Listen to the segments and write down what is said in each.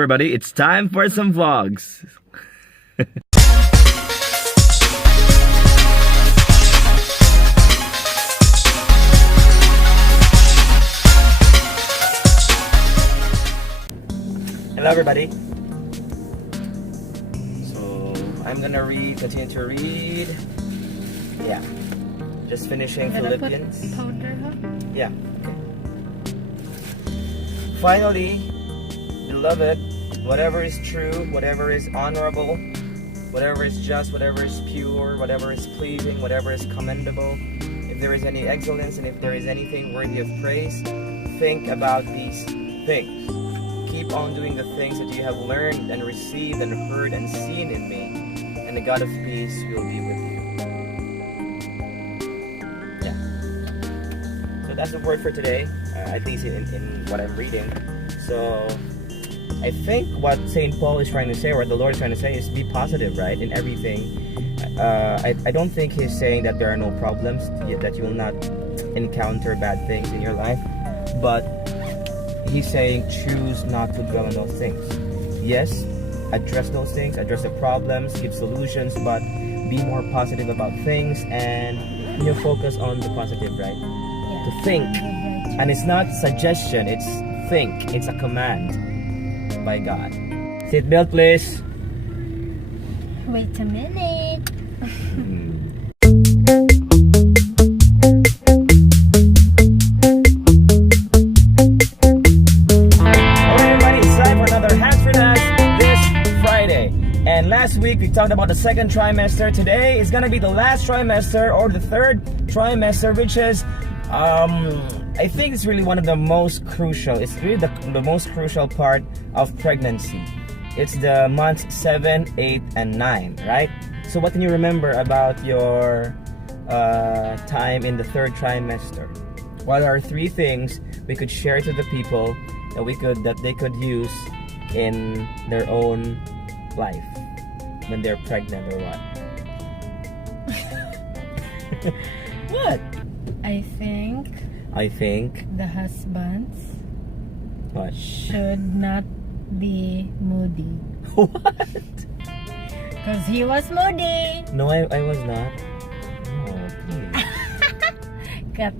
Everybody, it's time for some vlogs. Hello everybody. So I'm gonna continue to read. Yeah. Just finishing Philippians. Put powder, huh? Yeah. Okay. Finally, beloved, whatever is true, whatever is honorable, whatever is just, whatever is pure, whatever is pleasing, whatever is commendable, if there is any excellence and if there is anything worthy of praise, think about these things. Keep on doing the things that you have learned and received and heard and seen in me, and the God of peace will be with you. Yeah. So that's the word for today, at least in what I'm reading. So I think what St. Paul is trying to say, or the Lord is trying to say, is be positive, right, in everything. I don't think he's saying that there are no problems, that you will not encounter bad things in your life, but he's saying choose not to dwell on those things. Yes, address those things, address the problems, give solutions, but be more positive about things and focus on the positive, right? Yeah. To think. And it's not suggestion, it's think. It's a command by God. Seatbelt, please. Wait a minute. And last week we talked about the second trimester. Today is gonna be the last trimester, or the third trimester, which is I think it's really one of the most crucial. It's really the most crucial part of pregnancy. It's the months 7, 8, and 9, right? So what can you remember about your time in the third trimester? What are 3 things we could share to the people that they could use in their own life when they're pregnant, or what? What? I think the husbands what? should not be moody. What? Because he was moody. No, I was not. No, please. Cut.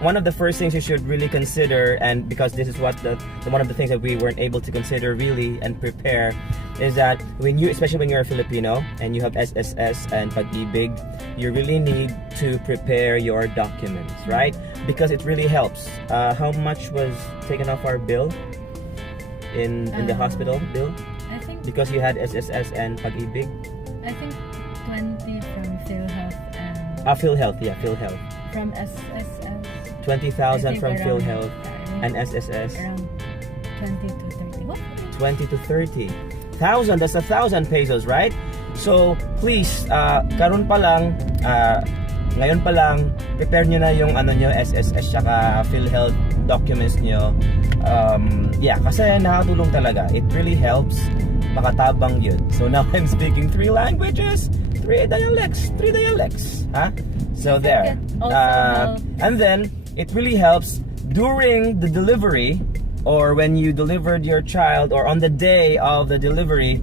One of the first things you should really consider, and because this is what one of the things that we weren't able to consider really and prepare, is that especially when you're a Filipino and you have SSS and Pag-ibig, you really need to prepare your documents, right? Because it really helps. How much was taken off our bill in the hospital bill? I think Because you had SSS and Pag-ibig? I think 20 from PhilHealth and PhilHealth, yeah, PhilHealth. from SSS 20,000 from PhilHealth and SSS. Around 20 to 30. What? 20 to 30,000. That's 1,000 pesos, right? So please, ngayon pa lang, prepare nyo na yung SSS saka PhilHealth documents nyo. Yeah, kasi nakatulong talaga. It really helps. Makatabang yun. So now I'm speaking 3 languages, 3 dialects. Huh? So there. And then it really helps during the delivery, or when you delivered your child, or on the day of the delivery,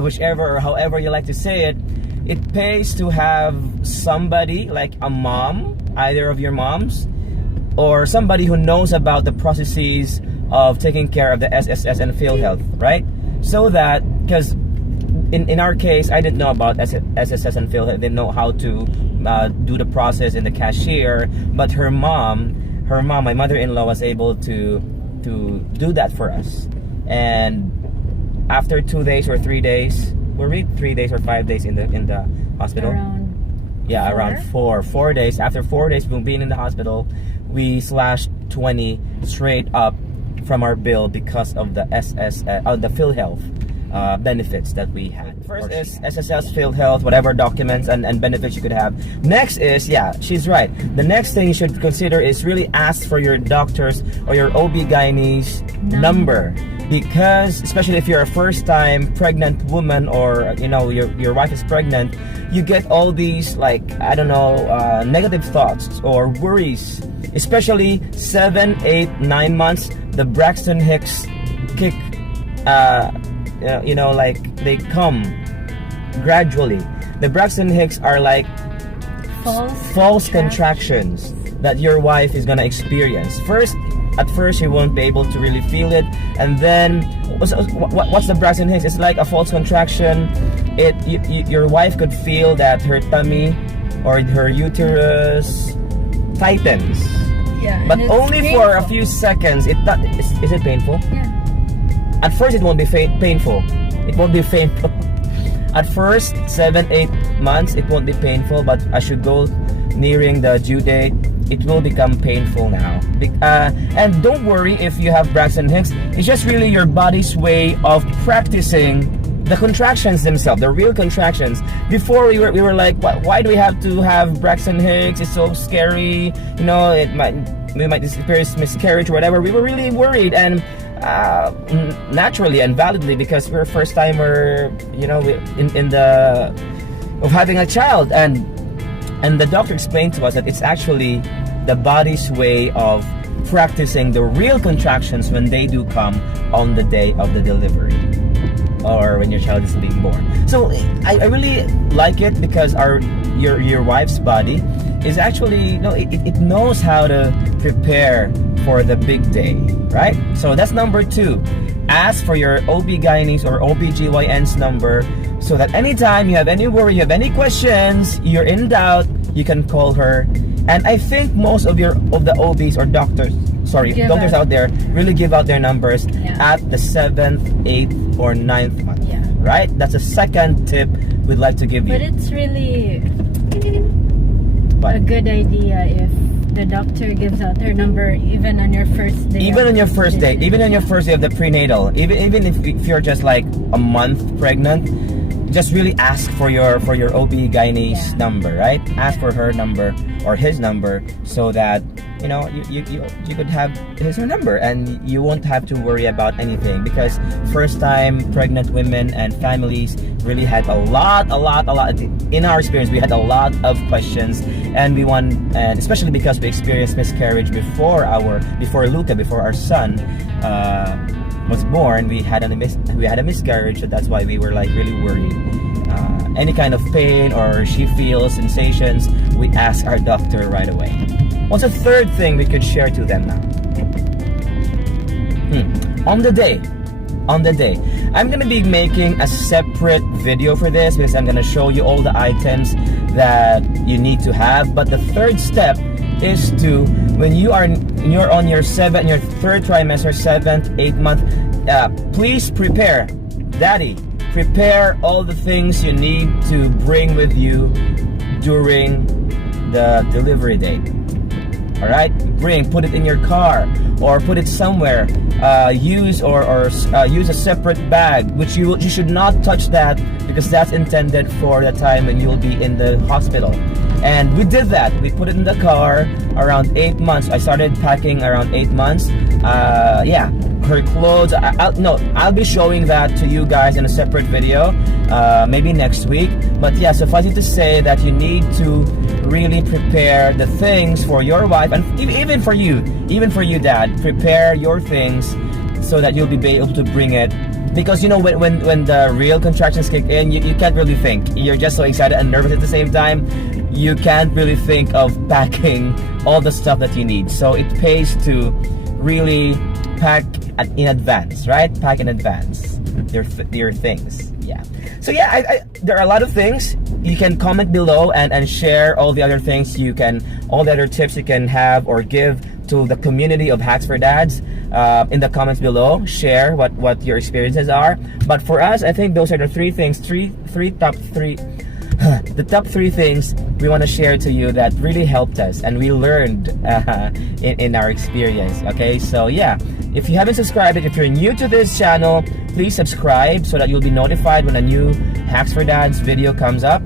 whichever or however you like to say it. It pays to have somebody like a mom, either of your moms, or somebody who knows about the processes of taking care of the SSS and PhilHealth, right? So that, because in our case, I didn't know about SSS and PhilHealth. I didn't know how to do the process in the cashier, but her mom, my mother-in-law, was able to do that for us. And after 2 days or 3 days, were we 3 days or 5 days in the hospital? Around 4 days. After 4 days from being in the hospital, we slashed 20 straight up from our bill because of the the PhilHealth benefits that we had. First is SSS, PhilHealth, whatever documents and benefits you could have. Next is, yeah, she's right. The next thing you should consider is really ask for your doctor's or your OB-GYN's number. because especially if you're a first-time pregnant woman, or you know your wife is pregnant, you get all these, like, I don't know, negative thoughts or worries, especially 7, 8, 9 months. The Braxton Hicks kick, you know, like, they come gradually. The Braxton Hicks are like false contractions that your wife is gonna experience. At first you won't be able to really feel it, and then what's the Braxton Hicks? It's like a false contraction. Your wife could feel that her tummy or her uterus tightens. Yeah, but only painful. for a few seconds. Is it painful? Yeah. At first it won't be painful. It won't be painful. At first, 7, 8 months, it won't be painful, but as you go nearing the due date, it will become painful now. And don't worry if you have Braxton Hicks. It's just really your body's way of practicing the contractions themselves, the real contractions. Before we were like, why do we have to have Braxton Hicks? It's so scary. You know, we might experience miscarriage or whatever. We were really worried, and naturally and validly, because we're a first timer, you know, in the of having a child, and the doctor explained to us that it's actually the body's way of practicing the real contractions when they do come on the day of the delivery, or when your child is being born. So I really like it, because your wife's body is actually, you know, it knows how to prepare for the big day, right? So that's number 2. Ask for your OB-GYN's or OB-GYN's number, so that anytime you have any worry, you have any questions, you're in doubt, you can call her. And I think most of the OBs or doctors out there really give out their numbers at the 7th, 8th, or 9th month. Yeah. Right? That's a second tip we'd like to give you. But it's really a good idea if the doctor gives out her number even on your first day. Even on your first day, even on your first day of the prenatal, even if you're just like a month pregnant, just really ask for your OB-GYN's number, right? Ask for her number or his number, so that you know you could have his or her number, and you won't have to worry about anything, because first time pregnant women and families really had a lot in our experience. We had a lot of questions, and especially because we experienced miscarriage before our son was born. We had a miscarriage, so that's why we were like really worried. Any kind of pain or she feels sensations, we ask our doctor right away. What's the third thing we could share to them now? On the day, I'm gonna be making a separate video for this, because I'm gonna show you all the items that you need to have. But the third step is to, when you're on your third trimester, 7th, 8th month, please prepare, Daddy, prepare all the things you need to bring with you during the delivery date. All right, put it in your car or put it somewhere. Use a separate bag, which you should not touch that, because that's intended for the time when you'll be in the hospital. And we did that. We put it in the car around 8 months. I started packing around 8 months. Her clothes. I'll be showing that to you guys in a separate video, maybe next week. But yeah, suffice it to say that you need to really prepare the things for your wife, and even for you, Dad. Prepare your things so that you'll be able to bring it. Because you know, when the real contractions kick in, you can't really think. You're just so excited and nervous at the same time. You can't really think of packing all the stuff that you need. So it pays to really pack in advance, right? Pack in advance your things. Yeah. So yeah, there are a lot of things. You can comment below and share all the other things all the other tips you can have or give to the community of Hacks for Dads. In the comments below, share what your experiences are. But for us, I think those are the three things, the top three things we want to share to you that really helped us and we learned in our experience. Okay, so yeah, if you haven't subscribed, if you're new to this channel, please subscribe so that you'll be notified when a new Hacks for Dads video comes up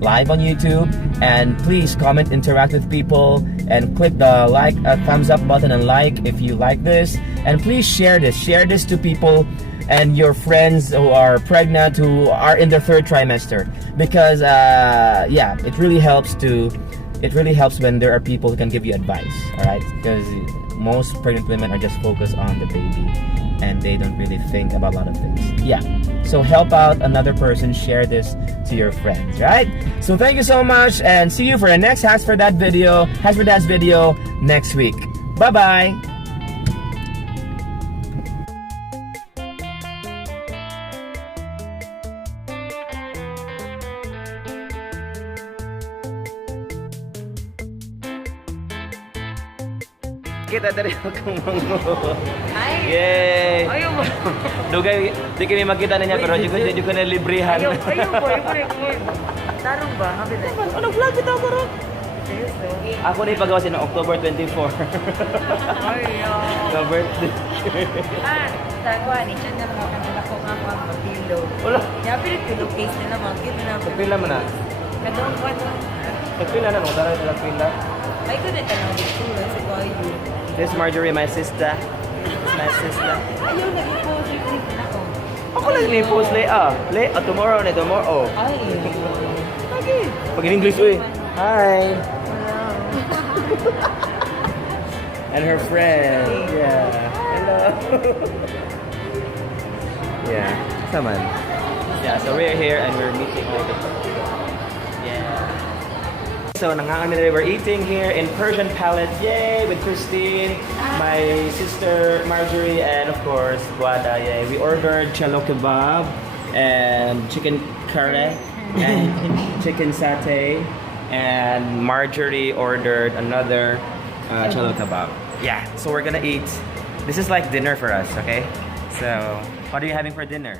live on YouTube. And please comment, interact with people, and click the thumbs up button and like if you like this. And please share this. Share this to people and your friends who are pregnant, who are in their 3rd trimester, because yeah, it really helps when there are people who can give you advice. All right, because most pregnant women are just focused on the baby and they don't really think about a lot of things. Yeah, so help out another person, share this to your friends, right? So thank you so much, and see you for the next Hacks for Dads video next week. Bye bye. Kita dari kumanggo. Ay! Yay! Ayaw mo! Dugay, di kami makita niya pero juga na librihan. Ayaw mo! Tarong ba? Habi na. Ano vlog kita ko ron? Seryoso? Ako na ipagawa si October 24. Ayaw! Sa birthday. Sagwa ni Chan na mga kanila ko nga mga mapilo. Wala. Kaya pinag-pillow case nila mga cute na. Pila mo na? Kadong ba no? Pila na, no? Tara na pila. Ay ko na tanong dito. Sa kayo. This is Marjorie, my sister. My sister. Ayaw na i-post yung clip na ko. Ako lang ni-post tomorrow na tomorrow. Ay! Okay. Pag-in-English, uy. Hi. Hello. And her friend. Yeah. Hello. Yeah. Come on. Yeah, so we're here and we're meeting all the yeah. So we're eating here in Persian Palette. Yay! With Christine, my sister Marjorie, and of course Guada. Yay! We ordered chalo kebab and chicken curry and chicken satay. And Marjorie ordered another chalo kebab. Yeah, so we're gonna eat. This is like dinner for us, okay? So, what are you having for dinner?